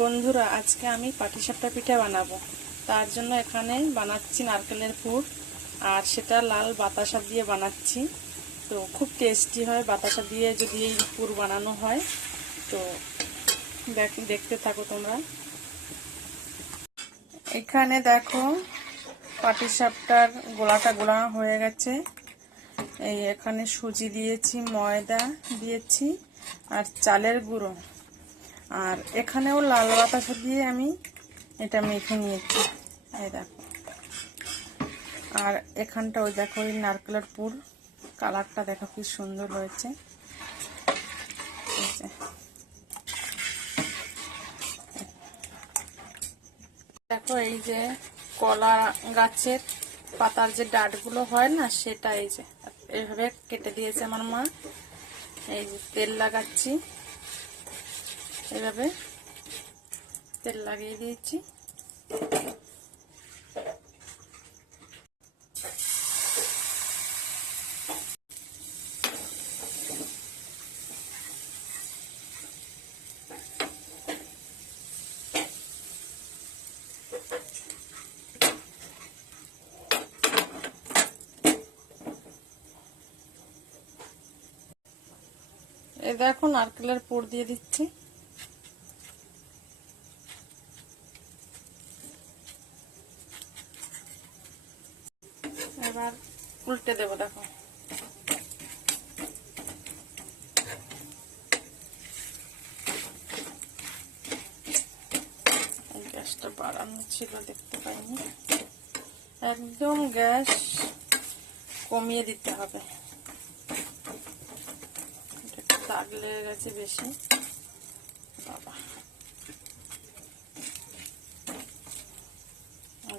বন্ধুরা, আজকে আমি পাটিসাপটা পিঠা বানাবো। তার জন্য এখানে বানাচ্ছি নারকেলের পুর, আর সেটা লাল বাতাসা দিয়ে বানাচ্ছি। তো খুব টেস্টি হয় বাতাসা দিয়ে যদি এই পুর বানানো হয়। তো দেখতে থাকো তোমরা। এখানে দেখো পাটিসাপটার গোলাটা গোলানো হয়ে গেছে। এই এখানে সুজি দিয়েছি, ময়দা দিয়েছি আর চালের গুঁড়ো, আর এখানেও লাল বাতাসা দিয়ে আমি এটা মেখে নিয়েছি। এই দেখো, আর এখানটা ওই দেখো ওই নারকেলের পুর, কালারটা দেখো কি সুন্দর হয়েছে। দেখো এই যে কলা গাছের পাতার যে ডাঁটগুলো হয় না, সেটা এই যে এইভাবে কেটে দিয়েছে আমার মা। এই যে তেল লাগাচ্ছি, এইভাবে তেল লাগিয়ে দিয়েছি। এই দেখো নারকেলের পুর দিয়ে দিচ্ছি। এবার উল্টে দেবো। দেখো গ্যাসটা বাড়ানো ছিল, দেখতে পাইনি। একদম গ্যাস কমিয়ে দিতে হবে, দাগ লেগে গেছে বেশি। বাবা,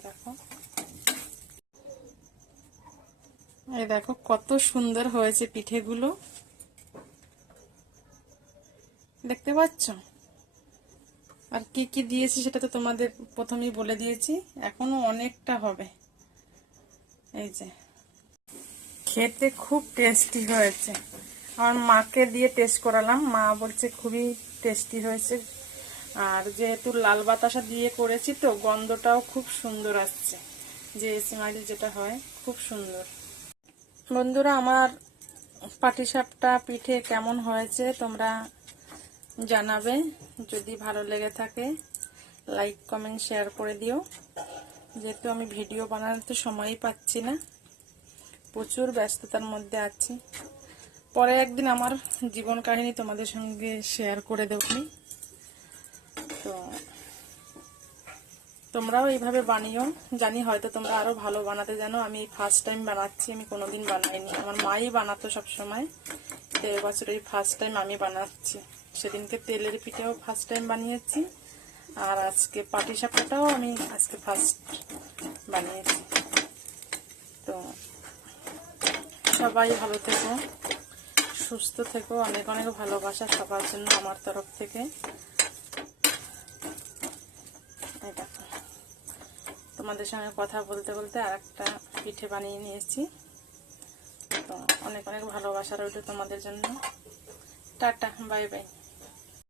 দেখো এই দেখো কত সুন্দর হয়েছে পিঠেগুলো, দেখতে পাচ্ছ? আর কি কি দিয়েছি সেটা তো তোমাদের প্রথমেই বলে দিয়েছি, এখনো অনেকটা হবে। এই যে খেতে খুব টেস্টি হয়েছে। আমার মাকে দিয়ে টেস্ট করালাম, মা বলছে খুবই টেস্টি হয়েছে। আর যেহেতু লাল বাতাসা দিয়ে করেছি তো গন্ধটাও খুব সুন্দর আসছে, যে স্মাইল যেটা হয় খুব সুন্দর। বন্ধুরা, আমার পাটিসাপটা পিঠে কেমন হয়েছে তোমরা জানাবে। যদি ভালো লেগে থাকে লাইক কমেন্ট শেয়ার করে দিও। যেহেতু আমি ভিডিও বানাতে সময়ই পাচ্ছি না, প্রচুর ব্যস্ততার মধ্যে আছি। পরে একদিন আমার জীবন কাহিনী তোমাদের সঙ্গে শেয়ার করে দেব। তো তোমরাও এইভাবে বানিও, জানি হয়তো তোমরা আরো ভালো বানাতে জানো। আমি ফার্স্ট টাইম বানাচ্ছি, আমি কোনোদিন বানাইনি। আমার মাই বানাতো সব সময়, তো এবছর এই ফার্স্ট টাইম আমি বানাচ্ছি। সেদিনকে তেলের পিঠাও ফার্স্ট টাইম বানিয়েছি, আর আজকে পাটিসাপটাটাও আমি আজকে ফার্স্ট বানিয়েছি। তো সবাই ভালো থেকো, সুস্থ থেকো, অনেক অনেক ভালোবাসা সবার জন্য আমার তরফ থেকে। তোমাদের সঙ্গে কথা বলতে বলতে আর একটা পিঠে বানিয়ে নিয়েছি। তো অনেক অনেক ভালোবাসা রইল তোমাদের জন্য। Tata, bye bye.